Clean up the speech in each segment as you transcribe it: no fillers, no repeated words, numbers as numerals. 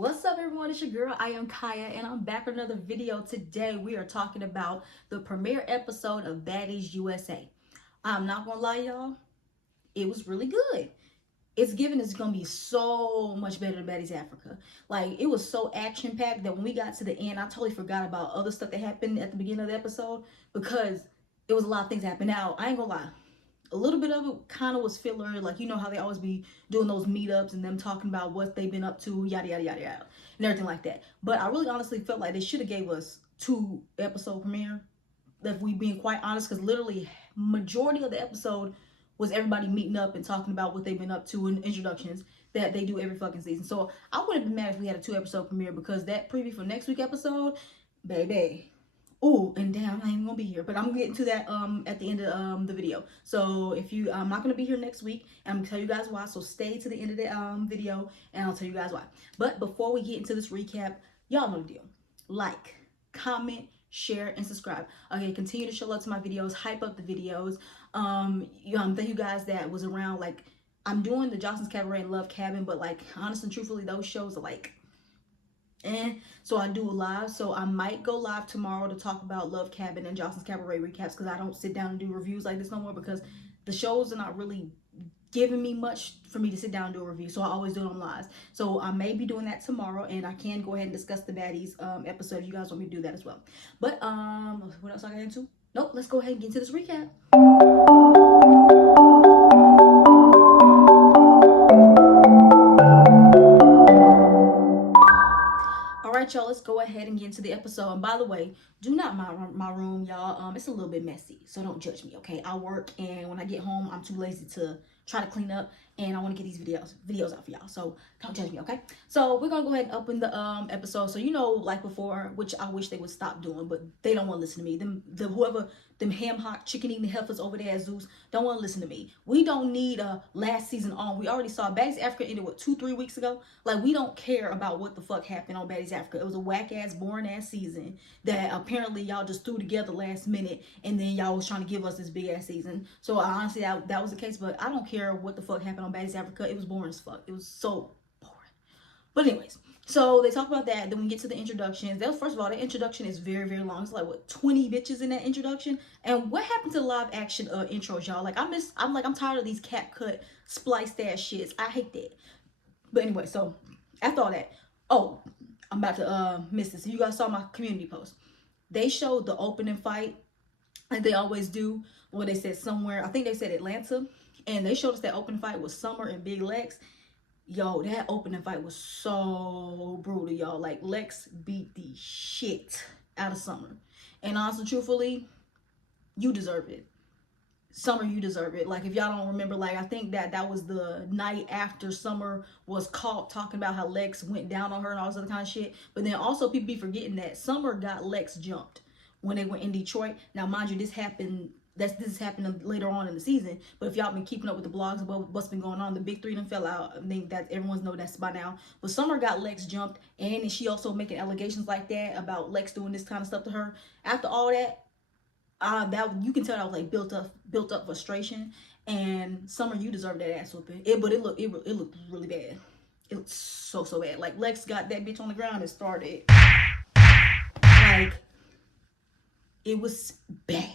What's up, everyone? It's your girl, I am Kaya, and I'm back with another video. Today we are talking about the premiere episode of Baddies USA. I'm not gonna lie, y'all, it was really good. It's gonna be so much better than Baddies Africa. Like, it was so action packed that when we got to the end, I totally forgot about other stuff that happened at the beginning of the episode because it was a lot of things happening. Now, I ain't gonna lie, a little bit of it kind of was filler. Like, you know how they always be doing those meetups and them talking about what they've been up to, yada yada yada yada, and everything like that. But I really honestly felt like they should have gave us 2 episode premiere, if we being quite honest, because literally majority of the episode was everybody meeting up and talking about what they've been up to and introductions that they do every fucking season. So I wouldn't have been mad if we had a 2 episode premiere, because that preview for next week episode, baby. Oh, and damn, I ain't gonna be here, but I'm getting to that at the end of the video. So if you, I'm not gonna be here next week, and I'm gonna tell you guys why. So stay to the end of the video, and I'll tell you guys why. But before we get into this recap, y'all know the deal: like, comment, share, and subscribe. Okay, continue to show love to my videos, hype up the videos. Thank you guys that was around. Like, I'm doing the Johnson's Cabaret and Love Cabin, but like, honestly and truthfully, those shows are like, so I do a live. So I might go live tomorrow to talk about Love Cabin and Johnson's Cabaret recaps, because I don't sit down and do reviews like this no more, because the shows are not really giving me much for me to sit down and do a review. So I always do it on live. So I may be doing that tomorrow, and I can go ahead and discuss the Baddies episode if you guys want me to do that as well. But what else I got into? Nope, let's go ahead and get into this recap. Alright, y'all, let's go ahead and get into the episode. And by the way, do not mind my room, y'all. It's a little bit messy, so don't judge me, okay? I work, and when I get home, I'm too lazy to try to clean up, and I want to get these videos out for y'all, so don't judge me, okay? So we're gonna go ahead and open the episode. So, you know, like before, which I wish they would stop doing, but they don't want to listen to me. Them ham hock chicken eating heifers over there at Zeus don't want to listen to me. We don't need last season on. We already saw Baddies Africa ended, what, 2-3 weeks ago. Like, we don't care about what the fuck happened on Baddies Africa. It was a whack ass, boring ass season that apparently y'all just threw together last minute, and then y'all was trying to give us this big ass season. So honestly, that was the case. But I don't care what the fuck happened on Baddies Africa. It was boring as fuck. It was so boring. But anyways, so they talk about that. Then we get to the introductions. First of all, the introduction is very, very long. It's like, what, 20 bitches in that introduction? And what happened to the live action intros, y'all? Like, I'm tired of these cap cut, spliced ass shits. I hate that. But anyway, so after all that, oh, I'm about to miss this. You guys saw my community post. They showed the opening fight, like they always do, where they said somewhere, I think they said Atlanta, and they showed us that opening fight with Summer and Big Lex. Yo, that opening fight was so brutal, y'all. Like, Lex beat the shit out of Summer. And honestly, truthfully, you deserve it. Summer, you deserve it. Like, if y'all don't remember, like, I think that was the night after Summer was caught talking about how Lex went down on her and all this other kind of shit. But then also, people be forgetting that Summer got Lex jumped when they were in Detroit. Now, mind you, this happened later on in the season, but if y'all been keeping up with the blogs about what's been going on, the big three done fell out. I think that everyone's know that's by now. But Summer got Lex jumped, and she also making allegations like that about Lex doing this kind of stuff to her. After all that, that you can tell that was like built up frustration. And Summer, you deserve that ass whooping. But it looked really bad. It looked so bad. Like, Lex got that bitch on the ground and started, like, it was bad.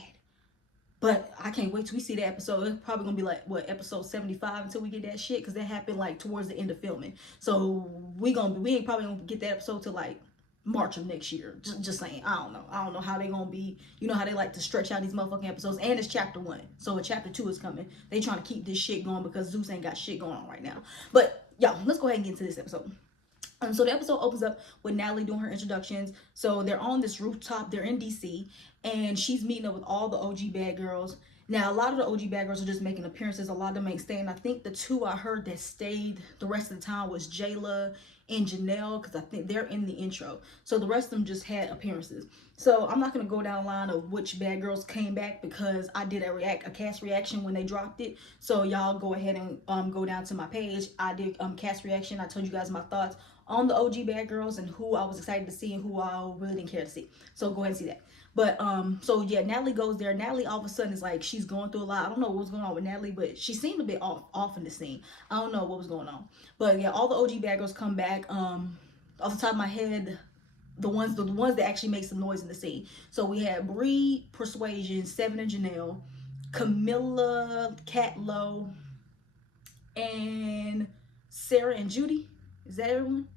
But I can't wait till we see that episode. It's probably gonna be like, what, episode 75 until we get that shit, because that happened like towards the end of filming. So we ain't probably gonna get that episode till like March of next year. Just saying. I don't know how they gonna be. You know how they like to stretch out these motherfucking episodes, and it's chapter 1, so a chapter 2 is coming. They trying to keep this shit going because Zeus ain't got shit going on right now. But y'all, let's go ahead and get into this episode. So the episode opens up with Natalie doing her introductions. So they're on this rooftop. They're in DC, and she's meeting up with all the OG bad girls. Now, a lot of the OG bad girls are just making appearances. A lot of them ain't staying. I think the 2 I heard that stayed the rest of the time was Jayla and Janelle, because I think they're in the intro. So the rest of them just had appearances. So I'm not going to go down the line of which bad girls came back, because I did a cast reaction when they dropped it. So y'all go ahead and go down to my page. I did cast reaction. I told you guys my thoughts on the OG bad girls and who I was excited to see and who I really didn't care to see. So go ahead and see that. But so yeah, Natalie goes there. Natalie all of a sudden is like, she's going through a lot. I don't know what was going on with Natalie, but she seemed a bit off in the scene. I don't know what was going on. But yeah, all the OG bad girls come back. off the top of my head, the ones that actually make some noise in the scene. So we had Bree, Persuasion, Seven and Janelle, Camilla, Cat Low, and Sarah and Judy. Is that everyone?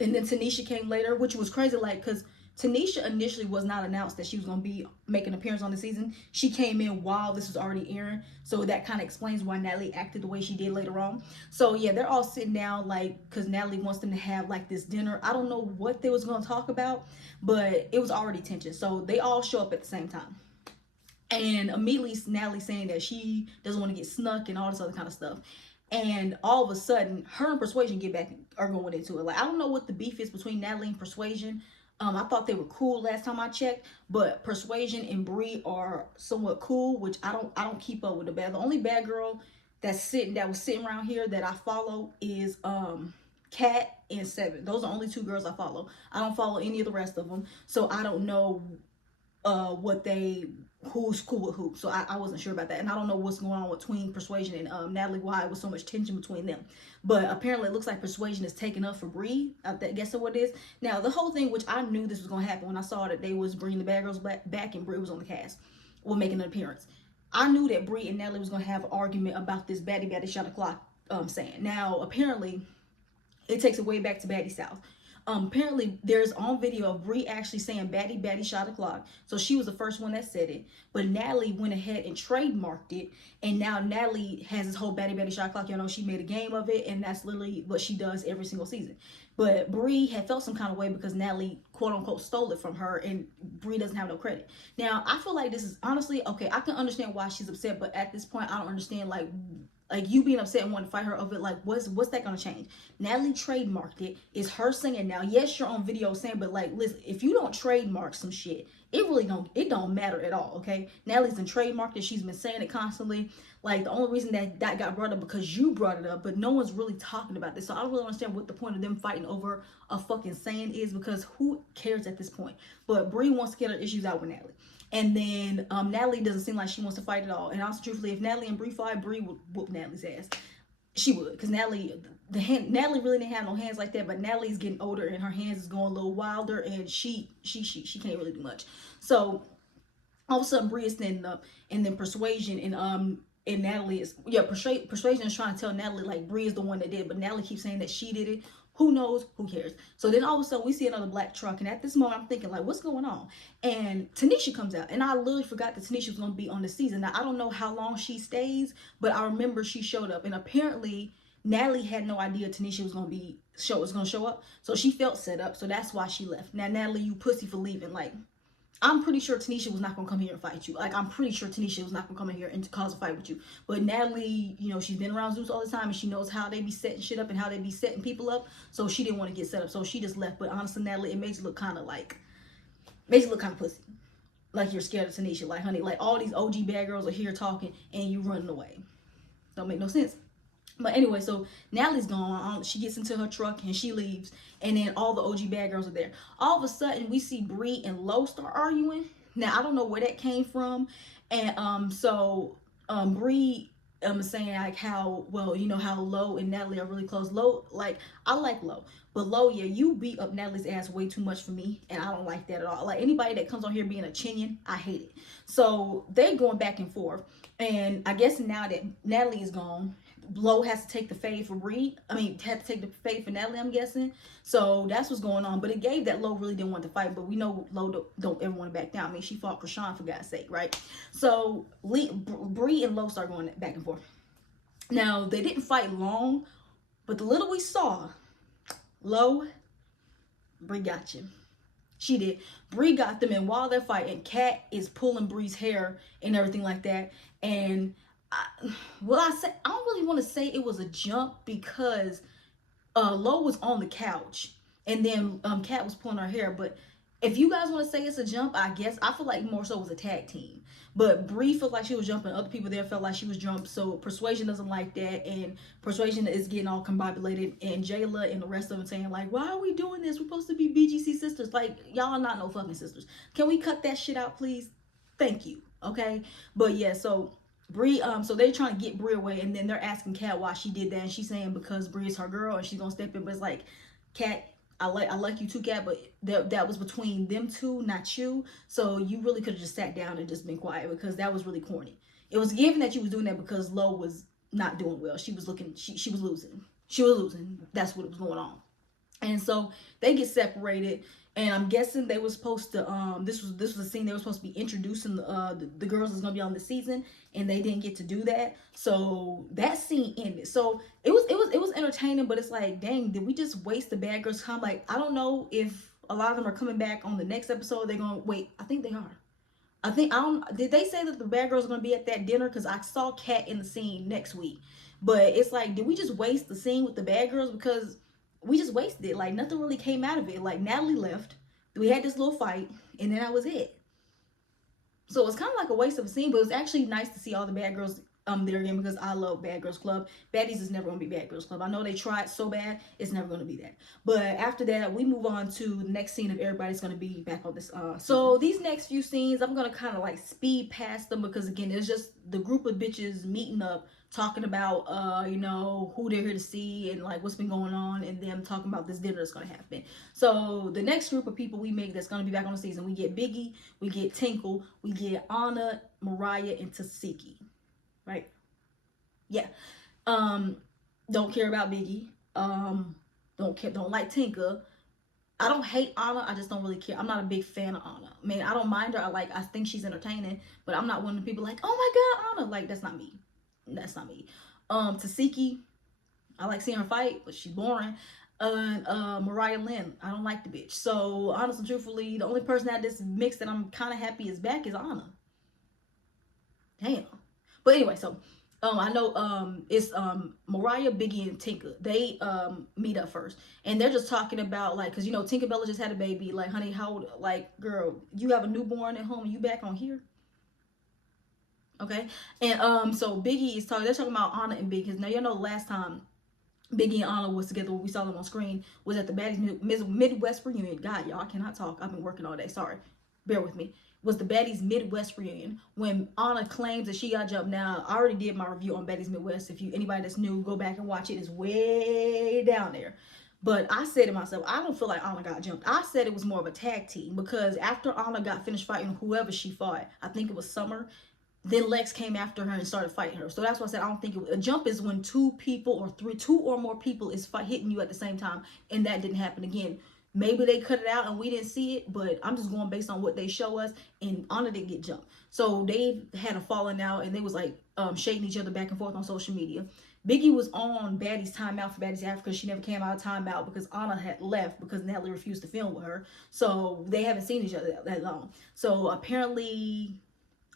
And then Tanisha came later, which was crazy, like, because Tanisha initially was not announced that she was going to be making an appearance on the season. She came in while this was already airing, so that kind of explains why Natalie acted the way she did later on. So yeah, they're all sitting down, like, because Natalie wants them to have like this dinner. I don't know what they was going to talk about, but it was already tension. So they all show up at the same time, and immediately Natalie saying that she doesn't want to get snuck and all this other kind of stuff. And all of a sudden, her and Persuasion are going into it. Like, I don't know what the beef is between Natalie and Persuasion. I thought they were cool last time I checked, but Persuasion and Bree are somewhat cool, which I don't keep up with the bad. The only bad girl that was sitting around here that I follow is Kat and Seven. Those are only two girls I follow. I don't follow any of the rest of them, so I don't know who's cool with who. So I wasn't sure about that, and I don't know what's going on between Persuasion and Natalie, why it was so much tension between them. But apparently it looks like Persuasion is taking up for Bree. I guess that's what it is. Now the whole thing, which I knew this was going to happen when I saw that they was bringing the bad girls back and Bree was on the cast, or making an appearance. I knew that Bree and Natalie was going to have an argument about this baddie shot o'clock saying. Now apparently it takes it way back to Baddie South. Apparently there's on video of Bree actually saying baddie shot o'clock. So she was the first one that said it, but Natalie went ahead and trademarked it, and now Natalie has this whole baddie shot o'clock. You know, she made a game of it, and that's literally what she does every single season. But Bree had felt some kind of way because Natalie quote unquote stole it from her, and Bree doesn't have no credit. Now I feel like this is honestly okay. I can understand why she's upset, but at this point I don't understand like you being upset and wanting to fight her over it. Like, what's that gonna change? Natalie trademarked it. It's her singing now. Yes, you're on video saying, but like, listen, if you don't trademark some shit, it don't matter at all. Okay, Natalie's been trademarked it. She's been saying it constantly. Like, the only reason that got brought up because you brought it up, but no one's really talking about this. So I don't really understand what the point of them fighting over a fucking saying is, because who cares at this point? But Bree wants to get her issues out with Natalie. And then Natalie doesn't seem like she wants to fight at all. And also, truthfully, if Natalie and Bree fight, Bree would whoop Natalie's ass. She would, because Natalie really didn't have no hands like that. But Natalie's getting older, and her hands is going a little wilder, and she can't really do much. So all of a sudden, Bree is standing up, and then Persuasion and Natalie is Persuasion is trying to tell Natalie like Bree is the one that did, but Natalie keeps saying that she did it. Who knows? Who cares? So then all of a sudden we see another black truck, and at this moment I'm thinking like, what's going on? And Tanisha comes out, and I literally forgot that Tanisha was going to be on the season. Now I don't know how long she stays, but I remember she showed up, and apparently Natalie had no idea Tanisha was going to show up, so she felt set up, so that's why she left. Now Natalie, you pussy for leaving. Like, I'm pretty sure Tanisha was not going to come here and fight you. Like, I'm pretty sure Tanisha was not going to come in here and cause a fight with you. But Natalie, you know, she's been around Zeus all the time, and she knows how they be setting shit up and how they be setting people up. So she didn't want to get set up. So she just left. But honestly, Natalie, it makes you look kind of pussy. Like you're scared of Tanisha. Like, honey, like all these OG bad girls are here talking, and you running away. Don't make no sense. But anyway, so Natalie's gone. She gets into her truck and she leaves. And then all the OG bad girls are there. All of a sudden, we see Bree and Lo start arguing. Now, I don't know where that came from. And so Bree saying like how, well, you know how Lo and Natalie are really close. Lo, like, I like Lo. But Lo, yeah, you beat up Natalie's ass way too much for me. And I don't like that at all. Like, anybody that comes on here being a chinion, I hate it. So they're going back and forth. And I guess now that Natalie is gone, Lo has to take the fade for Bree. Had to take the fade for Natalie, I'm guessing. So that's what's going on. But it gave that Lo really didn't want to fight. But we know Lo don't ever want to back down. I mean, she fought Krishan, for God's sake, right? So Bree and Lo start going back and forth. Now, they didn't fight long, but the little we saw, Lo, Bree got you. She did. Bree got them, and while they're fighting, Kat is pulling Bree's hair and everything like that. And I don't really want to say it was a jump, because Lo was on the couch, and then Kat was pulling her hair. But if you guys want to say it's a jump, I guess I feel like more so it was a tag team. But Bree felt like she was jumping. Other people there felt like she was jumped. So Persuasion doesn't like that, and Persuasion is getting all combobulated. And Jayla and the rest of them saying like, "Why are we doing this? We're supposed to be BGC sisters. Like, y'all are not no fucking sisters. Can we cut that shit out, please? Thank you." Okay. But yeah, so Bree, so they're trying to get Bree away, and then they're asking Kat why she did that, and she's saying because Bree is her girl and she's gonna step in. But it's like, Kat, I like you too, Kat, but that was between them two, not you. So you really could have just sat down and just been quiet, because that was really corny. It was given that you was doing that because Lo was not doing well. She was looking, she was losing. She was losing. That's what was going on. And so they get separated, and I'm guessing they were supposed to this was a scene they were supposed to be introducing the girls that's gonna be on the season, and they didn't get to do that. So that scene ended. So it was entertaining, but it's like, dang, did we just waste the bad girls time? Like, I don't know if a lot of them are coming back on the next episode. They're gonna wait. I think they are. I don't, did they say that the bad girls are gonna be at that dinner? Because I saw Kat in the scene next week. But it's like, did we just waste the scene with the bad girls? Because we just wasted it. Like, nothing really came out of it. Like, Natalie left, we had this little fight, and then that was it. So it was kind of like a waste of a scene, but it was actually nice to see all the bad girls there again, because I love Bad Girls Club. Baddies is never gonna be Bad Girls Club. I know they tried so bad, it's never gonna be that. But after that, we move on to the next scene of everybody's gonna be back on this. So these next few scenes, I'm gonna kind of like speed past them, because again, it's just the group of bitches meeting up, talking about you know, who they're here to see and like what's been going on, and them talking about this dinner that's gonna happen. So the next group of people we make that's gonna be back on the season, we get Biggie, we get Tinkle, we get Anna, Mariah, and Tasiki. Right? Yeah. Don't care about Biggie. Don't like Tinka. I don't hate Anna, I just don't really care. I'm not a big fan of Anna. I mean, I don't mind her. I think she's entertaining, but I'm not one of the people like, oh my god, Anna. Like, that's not me. That's not me. Tasiki, I like seeing her fight, but she's boring. Mariah Lynn, I don't like the bitch. So honestly and truthfully, the only person at this mix that I'm kind of happy is back is Anna. Damn. But anyway, so I know it's Mariah, Biggie, and Tinka. They meet up first, and they're just talking about, like, because you know Tinkerbella just had a baby. Like, honey, how old? Like, girl, you have a newborn at home and you back on here? Okay. And so Biggie is talking. They're talking about Anna and Biggie, because now you know last time Biggie and Anna was together, when we saw them on screen, was at the Baddies Midwest reunion. God, y'all, I cannot talk. I've been working all day. Sorry, bear with me. Was the Baddies Midwest reunion, when Anna claims that she got jumped. Now, I already did my review on Baddies Midwest. If anybody that's new, go back and watch it. It's way down there. But I said to myself, I don't feel like Anna got jumped. I said it was more of a tag team, because after Anna got finished fighting whoever she fought, I think it was Summer, then Lex came after her and started fighting her. So that's why I said I don't think a jump is when two or more people is hitting you at the same time, and that didn't happen again. Maybe they cut it out and we didn't see it, but I'm just going based on what they show us, and Anna didn't get jumped. So they had a falling out, and they was like shading each other back and forth on social media. Biggie was on Baddies timeout for Baddies Africa. She never came out of timeout because Anna had left because Natalie refused to film with her. So they haven't seen each other that long. So apparently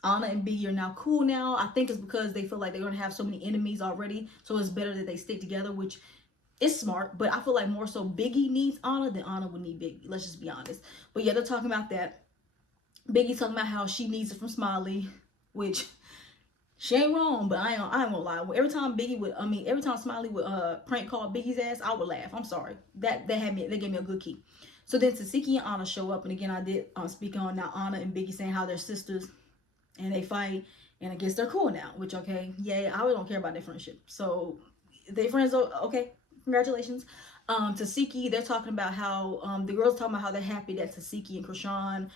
Anna and Biggie are now cool now. I think it's because they feel like they're going to have so many enemies already. So it's better that they stick together, which is smart. But I feel like more so Biggie needs Anna than Anna would need Biggie. Let's just be honest. But yeah, they're talking about that. Biggie's talking about how she needs it from Smiley, which she ain't wrong, but I ain't gonna lie. Every time Smiley would prank call Biggie's ass, I would laugh. I'm sorry. That gave me a good key. So then Tasiki and Anna show up, and again I did speak on now Anna and Biggie saying how they're sisters and they fight, and I guess they're cool now, which, okay, yeah, I really don't care about their friendship. So they friends, okay, congratulations. Tasiki, they're talking about how the girls talking about how they're happy that Tasiki and Krishan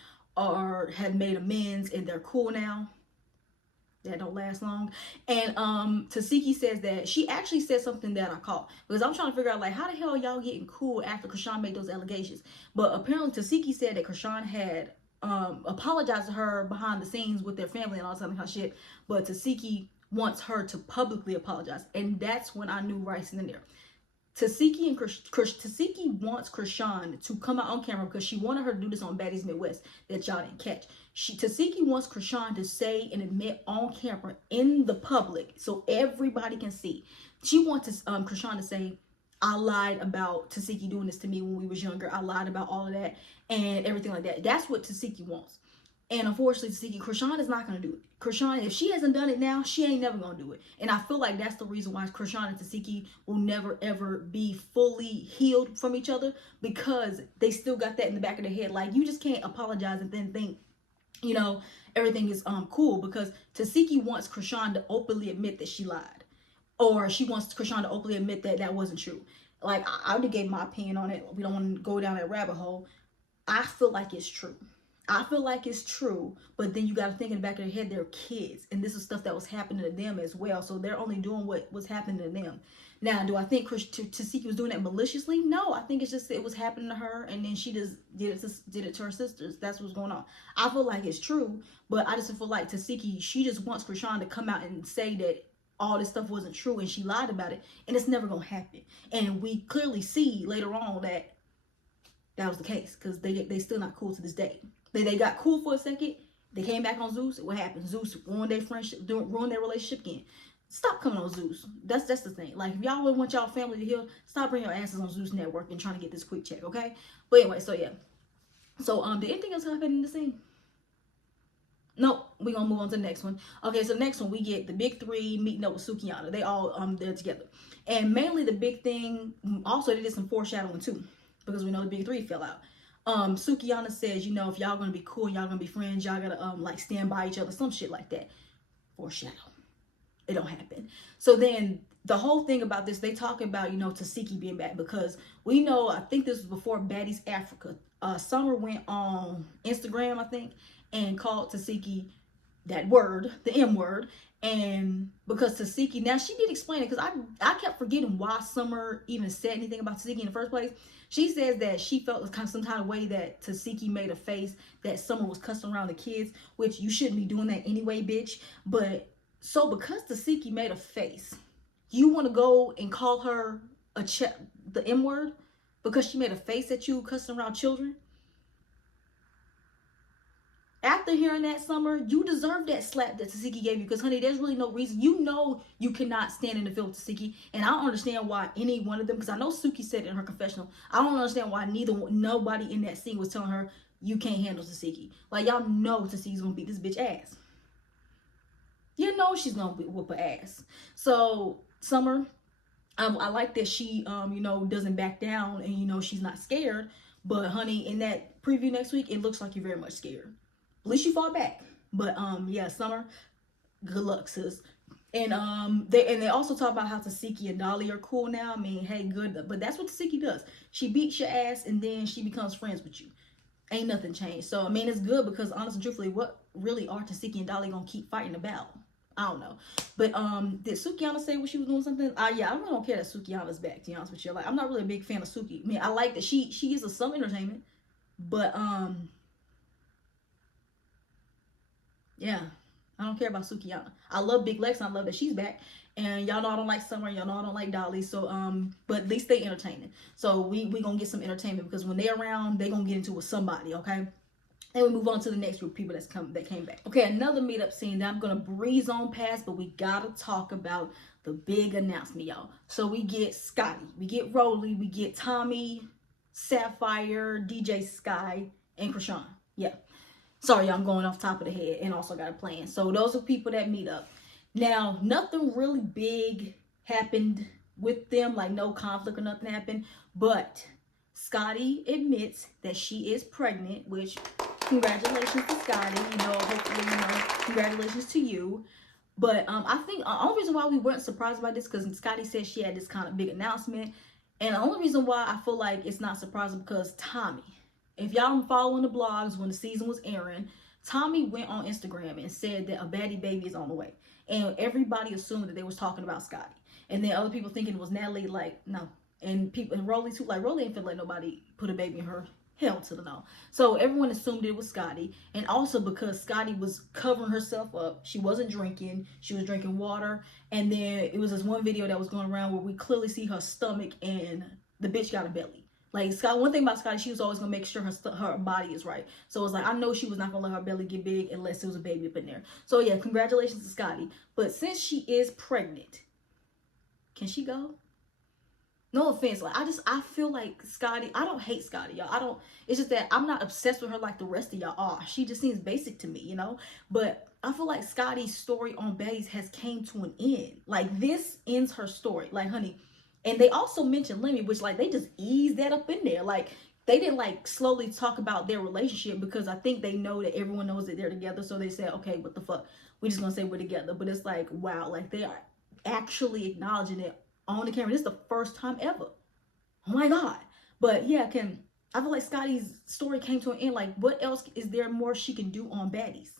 have made amends and they're cool now. That don't last long. And Tasiki says that she actually said something that I caught, because I'm trying to figure out, like, how the hell y'all getting cool after Krishan made those allegations. But apparently Tasiki said that Krishan had apologized to her behind the scenes with their family and all that kind of shit, but Tasiki wants her to publicly apologize, and that's when I knew right in there. Tasiki wants Krishan to come out on camera, because she wanted her to do this on Baddies Midwest that y'all didn't catch. Tasiki wants Krishan to say and admit on camera in the public so everybody can see. She wants Krishan to say, I lied about Tasiki doing this to me when we was younger. I lied about all of that and everything like that. That's what Tasiki wants. And unfortunately, Krishan is not going to do it. Krishan, if she hasn't done it now, she ain't never going to do it. And I feel like that's the reason why Krishan and Tasiki will never, ever be fully healed from each other, because they still got that in the back of their head. Like, you just can't apologize and then think, you know, everything is cool, because Tasiki wants Krishan to openly admit that she lied. Or she wants Krishan to openly admit that that wasn't true. like I already gave my opinion on it. We don't want to go down that rabbit hole. I feel like it's true. I feel like it's true, but then you got to think in the back of their head, they're kids, and this is stuff that was happening to them as well. So they're only doing what was happening to them. Now, do I think Tasiki was doing that maliciously? No, I think it's just it was happening to her, and then she just did it to her sisters. That's what's going on. I feel like it's true, but I just feel like Tasiki, she just wants Krishan to come out and say that all this stuff wasn't true and she lied about it, and it's never gonna happen. And we clearly see later on that that was the case, because they still not cool to this day. They got cool for a second. They came back on Zeus. What happened? Zeus ruined their friendship, ruined their relationship again. Stop coming on Zeus. That's the thing. Like, if y'all would want y'all family to heal, stop bringing your asses on Zeus Network and trying to get this quick check, okay? But anyway, so yeah. So did anything else happen in the scene? Nope. We're gonna move on to the next one. Okay, so next one we get the big three meeting up with Sukiyana. They all they're together. And mainly the big thing, also they did some foreshadowing too, because we know the big three fell out. Sukiyana says, you know, if y'all gonna be cool, y'all gonna be friends, y'all gotta like stand by each other, some shit like that. Foreshadow. It don't happen. So then the whole thing about this, they talk about, you know, Tasiki being back, because we know, I think this was before Baddies Africa. Summer went on Instagram, I think, and called Tasiki that word, the M word. And because Tasiki, now she did explain it, because I kept forgetting why Summer even said anything about Tasiki in the first place. She says that she felt kind of some kind of way that Tasiki made a face that Summer was cussing around the kids, which you shouldn't be doing that anyway, bitch. But so because Tasiki made a face, you want to go and call her the M word because she made a face at you cussing around children? After hearing that, Summer, you deserve that slap that Tasiki gave you, because, honey, there's really no reason. You know you cannot stand in the field with Tasiki, and I don't understand why any one of them, because I know Suki said it in her confessional, I don't understand why nobody in that scene was telling her, you can't handle Tasiki. Like, y'all know Tasiki's gonna beat this bitch ass. You know she's gonna whoop her ass. So, Summer, I like that she, you know, doesn't back down, and, you know, she's not scared, but, honey, in that preview next week, it looks like you're very much scared. At least you fought back. But yeah, Summer, good luck, sis. And they also talk about how Tasiki and Dolly are cool now. I mean, hey, good, but that's what Tasiki does. She beats your ass and then she becomes friends with you. Ain't nothing changed. So I mean, it's good, because honestly, truthfully, what really are Tasiki and Dolly gonna keep fighting about? I don't know. But did Sukiyana say when she was doing something? Yeah, I really don't care that Sukiyana's back, to be honest with you. Like, I'm not really a big fan of Suki. I mean, I like that she gives us some entertainment, but yeah, I don't care about Sukiyana. I love Big Lex, and I love that she's back. And y'all know I don't like Summer, y'all know I don't like Dolly. So but at least they entertaining. So we gonna get some entertainment, because when they're around, they gonna get into it with somebody, okay? And we move on to the next group of people that came back. Okay, another meetup scene that I'm gonna breeze on past, but we gotta talk about the big announcement, y'all. So we get Scotty, we get Rolly, we get Tommy, Sapphire, DJ Sky, and Krishan. Yeah. Sorry, y'all, I'm going off top of the head, and also got a plan. So those are people that meet up. Now, nothing really big happened with them, like no conflict or nothing happened, but Scotty admits that she is pregnant, which congratulations to Scotty. You know, hopefully, you know, congratulations to you. But I think the only reason why we weren't surprised by this, because Scotty said she had this kind of big announcement, and the only reason why I feel like it's not surprising, because Tommy, if y'all been following the blogs when the season was airing, Tommy went on Instagram and said that a baddie baby is on the way. And everybody assumed that they was talking about Scotty. And then other people thinking it was Natalie, like, no. And people, and Rolly too, like, Rolly ain't finna let nobody put a baby in her. Hell to the no. So everyone assumed it was Scotty. And also because Scotty was covering herself up. She wasn't drinking. She was drinking water. And then it was this one video that was going around where we clearly see her stomach, and the bitch got a belly. Like, Scott, one thing about Scotty, she was always gonna make sure her body is right. So it's like, I know she was not gonna let her belly get big unless it was a baby up in there. So yeah, congratulations to Scotty. But since she is pregnant, can she go? No offense, like I feel like Scotty, I don't hate Scotty, y'all. It's just that I'm not obsessed with her like the rest of y'all are. She just seems basic to me, you know? But I feel like Scotty's story on Baddies has came to an end. Like, this ends her story. Like, honey. And they also mentioned Lemmy, which, like, they just eased that up in there. Like, they didn't, like, slowly talk about their relationship, because I think they know that everyone knows that they're together. So they said, okay, what the fuck? We just gonna say we're together. But it's like, wow, like, they are actually acknowledging it on the camera. This is the first time ever. Oh my God. But yeah, I feel like Scotty's story came to an end. Like, what else is there more she can do on Baddies?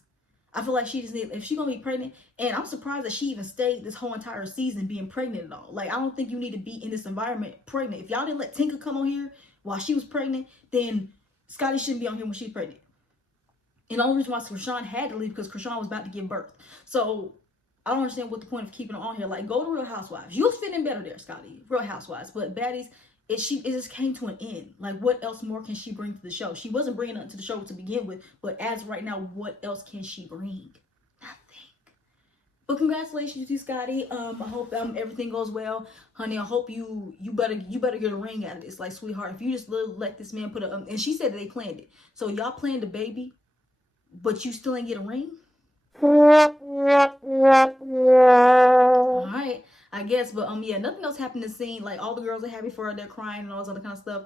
I feel like she just if she's gonna be pregnant, and I'm surprised that she even stayed this whole entire season being pregnant at all. Like, I don't think you need to be in this environment pregnant. If y'all didn't let Tinka come on here while she was pregnant, then Scotty shouldn't be on here when she's pregnant. And the only reason why Krishan had to leave because Krishan was about to give birth. So I don't understand what the point of keeping her on here. Like, go to Real Housewives. You was fitting better there, Scotty. Real Housewives. But Baddies, it just came to an end. Like, what else more can she bring to the show? She wasn't bringing nothing to the show to begin with, but as of right now, what else can she bring? Nothing. But congratulations to Scotty. I hope everything goes well, honey. I hope you better get a ring out of this, like, sweetheart. If you just let this man put a and she said that they planned it. So y'all planned a baby, but you still ain't get a ring. All right, I guess. But yeah, nothing else happened in the scene. Like, all the girls are happy for her, they're crying and all this other kind of stuff.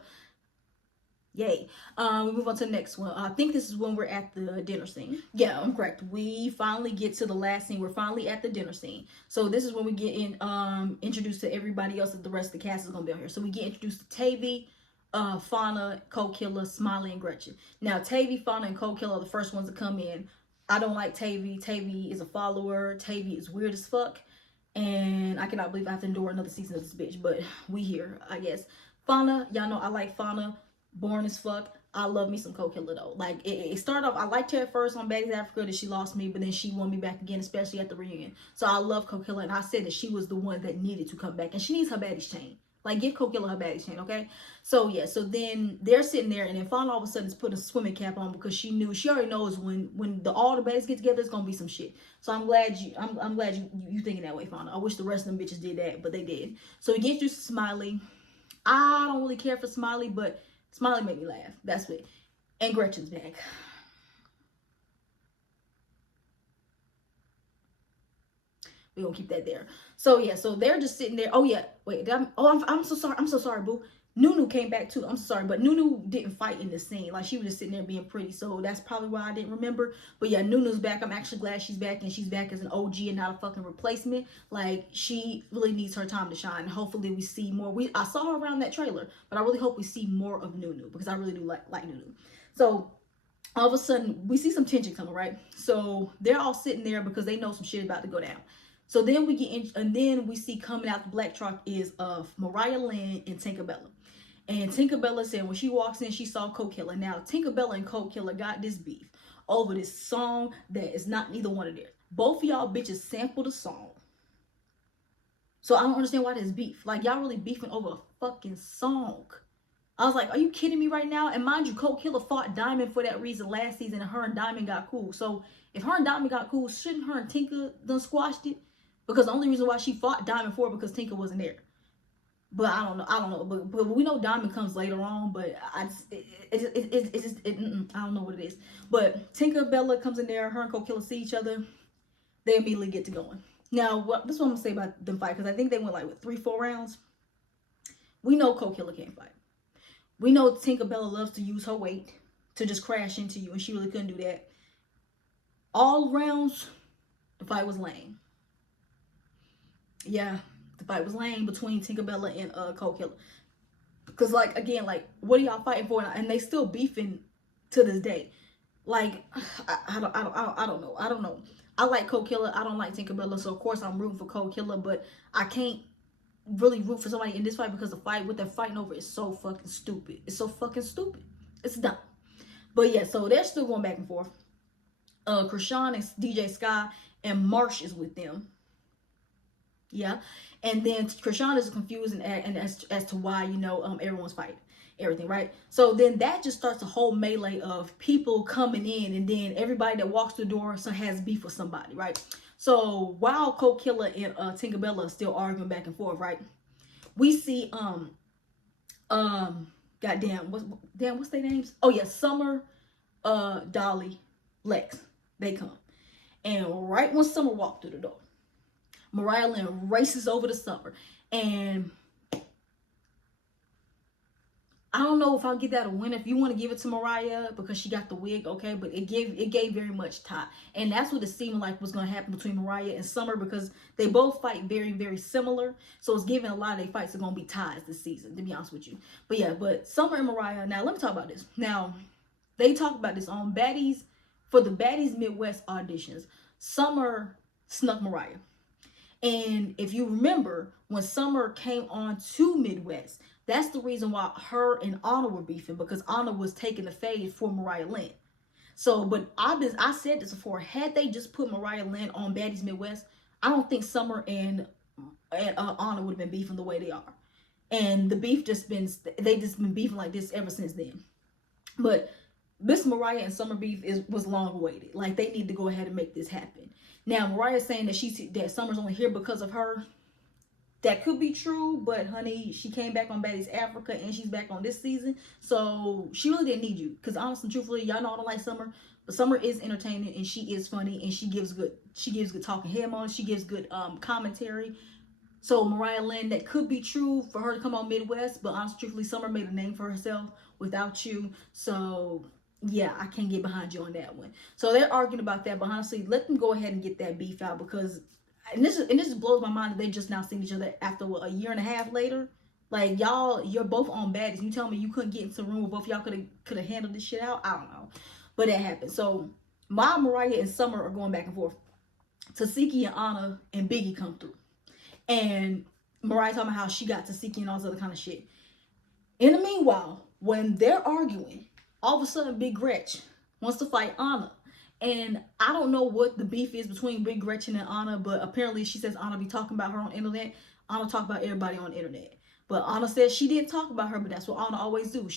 Yay. We move on to the next one. I think this is when we're at the dinner scene. Yeah, I'm correct. We finally get to the last scene. We're finally at the dinner scene. So this is when we get introduced to everybody else that the rest of the cast is gonna be on here. So we get introduced to Tavy, Fauna, Cold Killer, Smiley, and Gretchen. Now, Tavy, Fauna, and Cold Killer are the first ones to come in. I don't like Tavy. Tavy is a follower. Tavy is weird as fuck. And I cannot believe I have to endure another season of this bitch. But we here, I guess. Fauna, y'all know I like Fauna. Born as fuck. I love me some Cold Killer though. Like, it started off, I liked her at first on Baddies Africa, that she lost me, but then she won me back again, especially at the reunion. So I love Cold Killer, and I said that she was the one that needed to come back, and she needs her Baddies chain. Like, give Cold Killer her Baddies chain, okay? So yeah, so then they're sitting there, and then Fauna all of a sudden is putting a swimming cap on because she already knows when all the Baddies get together, it's gonna be some shit. So I'm glad you thinking that way, Fauna. I wish the rest of them bitches did that, but they did. So we get introduced to Smiley. I don't really care for Smiley, but Smiley made me laugh. That's it. And Gretchen's back. We're gonna keep that there. So yeah, so they're just sitting there. Oh yeah, wait. I'm so sorry. I'm so sorry, boo. Nunu came back too. I'm sorry, but Nunu didn't fight in this scene. Like, she was just sitting there being pretty. So that's probably why I didn't remember. But yeah, Nunu's back. I'm actually glad she's back, and she's back as an OG and not a fucking replacement. Like, she really needs her time to shine. Hopefully we see more. I saw her around that trailer, but I really hope we see more of Nunu because I really do like Nunu. So all of a sudden we see some tension coming, right? So they're all sitting there because they know some shit about to go down. So then we get in, and then we see coming out the black truck is Mariah Lynn and Tinkerbella. And Tinkerbella said when she walks in, she saw Cold Killer. Now, Tinkerbella and Cold Killer got this beef over this song that is not neither one of theirs. Both of y'all bitches sampled a song. So I don't understand why there's beef. Like, y'all really beefing over a fucking song. I was like, are you kidding me right now? And mind you, Cold Killer fought Diamond for that reason last season, and her and Diamond got cool. So if her and Diamond got cool, shouldn't her and Tinker done squashed it? Because the only reason why she fought Diamond for it because Tinker wasn't there. But I don't know. But we know Diamond comes later on. But I don't know what it is. But Tinkerbella comes in there. Her and Cold Killer see each other. They immediately get to going. Now, this is what I'm gonna say about them fight, because I think they went like 3-4 rounds. We know Cold Killer can't fight. We know Tinkerbella loves to use her weight to just crash into you, and she really couldn't do that. All rounds, the fight was lame. Yeah, the fight was lame between Tinkerbella and Cold Killer. Because, like, again, like, what are y'all fighting for? And they still beefing to this day. Like, I don't know. I like Cold Killer. I don't like Tinkerbella. So, of course, I'm rooting for Cold Killer. But I can't really root for somebody in this fight because the fight, what they're fighting over is so fucking stupid. It's so fucking stupid. It's dumb. But, yeah, so they're still going back and forth. Krishan and DJ Sky and Marsh is with them. Yeah, and then Krishan is confused and as to why, you know, everyone's fighting everything, right? So then that just starts a whole melee of people coming in, and then everybody that walks through the door has beef with somebody, right? So while Cold Killer and Tinkerbella are still arguing back and forth, right? We see goddamn what's their names? Oh yeah, Summer, Dolly, Lex. They come, and right when Summer walked through the door, Mariah Lynn races over to Summer, and I don't know if I'll give that a win. If you want to give it to Mariah because she got the wig, okay, but it gave very much tie, and that's what it seemed like was going to happen between Mariah and Summer, because they both fight very, very similar. So it's giving a lot of their fights are going to be ties this season, to be honest with you. But yeah, but Summer and Mariah. Now let me talk about this. Now they talk about this on Baddies, for the Baddies Midwest auditions. Summer snuck Mariah, and if you remember when Summer came on to Midwest, that's the reason why her and Anna were beefing, because Anna was taking the fade for Mariah Lynn. So, but I said this before, had they just put Mariah Lynn on Baddies Midwest, I don't think Summer and Anna would have been beefing the way they are. And the beef they just been beefing like this ever since then. But this Mariah and Summer beef was long awaited. Like, they need to go ahead and make this happen. Now, Mariah's saying that Summer's only here because of her. That could be true, but honey, she came back on Baddies Africa and she's back on this season, so she really didn't need you. Because honestly, truthfully, y'all know I don't like Summer, but Summer is entertaining and she is funny and she gives good talking head on. She gives good commentary. So Mariah Lynn, that could be true for her to come on Midwest, but honestly, truthfully, Summer made a name for herself without you. So yeah, I can't get behind you on that one. So they're arguing about that, but honestly, let them go ahead and get that beef out, because and this just blows my mind that they just now seen each other after a year and a half later. Like, you're both on Baddies. You tell me you couldn't get into the room where both y'all could have handled this shit out? I don't know, but that happened. So Mariah and Summer are going back and forth. Tasiki and Anna and Biggie come through, and Mariah talking about how she got Tasiki and all this other kind of shit. In the meanwhile, when they're arguing, all of a sudden Big Gretch wants to fight Anna. And I don't know what the beef is between Big Gretchen and Anna, but apparently she says Anna be talking about her on the internet. Anna talk about everybody on the internet. But Anna says she didn't talk about her, but that's what Anna always do.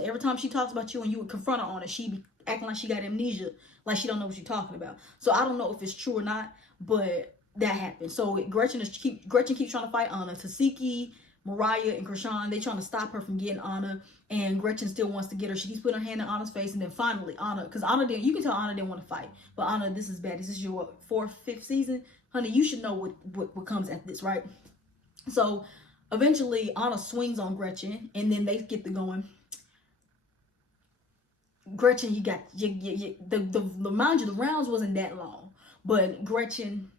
Every time she talks about you and you would confront her on it, she be acting like she got amnesia, like she don't know what you're talking about. So I don't know if it's true or not, but that happened. So Gretchen keeps trying to fight Anna. Tasiki, Mariah, and Krishan, they trying to stop her from getting Anna, and Gretchen still wants to get her. She keeps putting her hand in Anna's face, and then finally Anna, because you can tell Anna didn't want to fight, but Anna, this is bad. This is your 4th, 5th season, honey. You should know what comes after this, right? So eventually Anna swings on Gretchen, and then they get to going. Gretchen, mind you, the rounds wasn't that long, but Gretchen,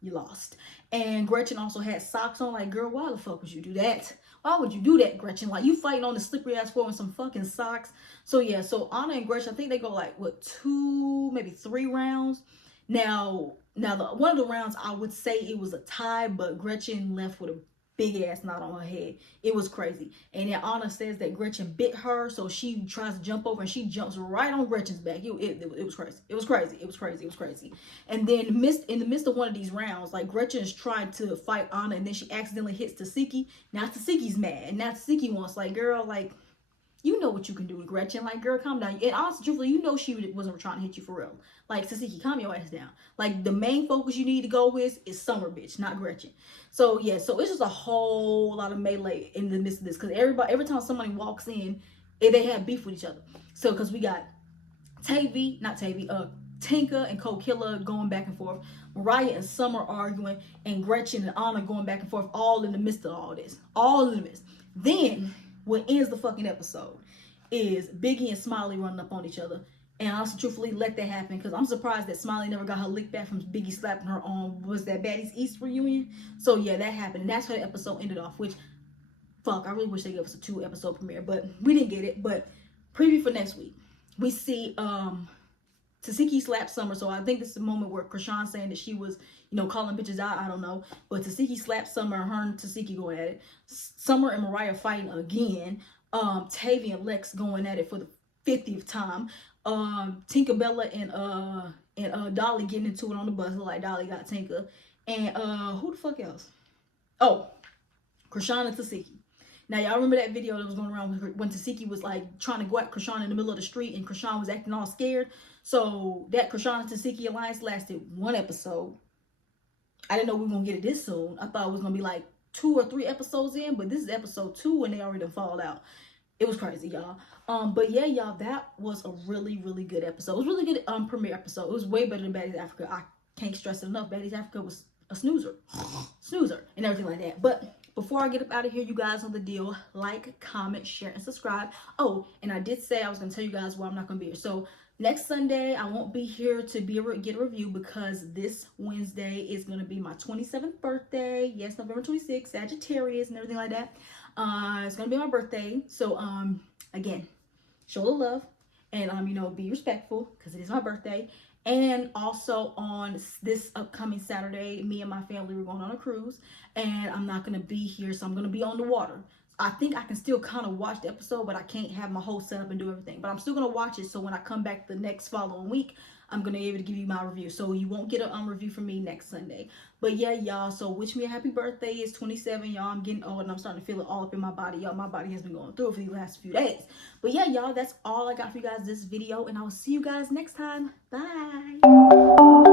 you lost. And Gretchen also had socks on. Like, girl, why the fuck would you do that? Why would you do that, Gretchen? Like, you fighting on the slippery ass floor in some fucking socks. So yeah, so Anna and Gretchen, I think they go like, what, 2, maybe 3 rounds. Now one of the rounds, I would say it was a tie, but Gretchen left with a big ass knot on her head. It was crazy. And then Anna says that Gretchen bit her, so she tries to jump over and she jumps right on Gretchen's back. It was crazy. It was crazy. It was crazy. It was crazy. And then in the midst of one of these rounds, like, Gretchen is trying to fight Anna, and then she accidentally hits Tasiki. Now Tasiki's mad, and now Tasiki wants, like, girl, like, you know what you can do with Gretchen. Like, girl, calm down. And honestly, truthfully, you know she wasn't trying to hit you for real. Like, Tasiki, calm your ass down. Like, the main focus you need to go with is Summer, bitch, not Gretchen. So, yeah, so it's just a whole lot of melee in the midst of this. Because every time somebody walks in, they have beef with each other. So, because we got Tinka and Cole Killer going back and forth. Mariah and Summer arguing. And Gretchen and Anna going back and forth, all in the midst of all this. All in the midst. Then what ends the fucking episode is Biggie and Smiley running up on each other. And honestly, truthfully, let that happen, because I'm surprised that Smiley never got her lick back from Biggie slapping her on, was that Baddies East reunion? So yeah, that happened. And that's how the episode ended off, which, fuck, I really wish they gave us a 2-episode premiere, but we didn't get it. But preview for next week, we see Tasiki slap Summer. So I think this is the moment where Krishan saying that she was, calling bitches out. I don't know. But Tasiki slapped Summer, her and Tasiki going at it. Summer and Mariah fighting again. Tavy and Lex going at it for the 50th time. Tinkerbella and Dolly getting into it on the bus. Like, Dolly got Tinker. And who the fuck else? Oh, Krishan and Tasiki. Now, y'all remember that video that was going around when Tasiki was, like, trying to go at Krishan in the middle of the street, and Krishan was acting all scared? So that Krishan and Tasiki alliance lasted 1 episode. I didn't know we were going to get it this soon. I thought it was going to be like 2 or 3 episodes in, but this is episode 2 and they already fall out. It was crazy, y'all. But yeah, y'all, that was a really, really good episode. It was a really good premiere episode. It was way better than Baddies Africa. I can't stress it enough. Baddies Africa was a snoozer and everything like that. But Before I get up out of here, you guys know the deal. Like, comment, share, and subscribe. Oh, and I did say I was going to tell you guys why I'm not going to be here. So next Sunday, I won't be here to get a review because this Wednesday is going to be my 27th birthday. Yes, November 26th, Sagittarius and everything like that. It's going to be my birthday. So, again, show the love and, you know, be respectful because it is my birthday. And also on this upcoming Saturday, me and my family, we're going on a cruise and I'm not going to be here. So I'm going to be on the water. I think I can still kind of watch the episode, but I can't have my whole setup and do everything. But I'm still going to watch it. So when I come back the next following week, I'm going to be able to give you my review. So you won't get a review from me next Sunday. But yeah, y'all. So wish me a happy birthday. It's 27, y'all. I'm getting old and I'm starting to feel it all up in my body. Y'all, my body has been going through it for these last few days. But yeah, y'all, that's all I got for you guys this video. And I will see you guys next time. Bye.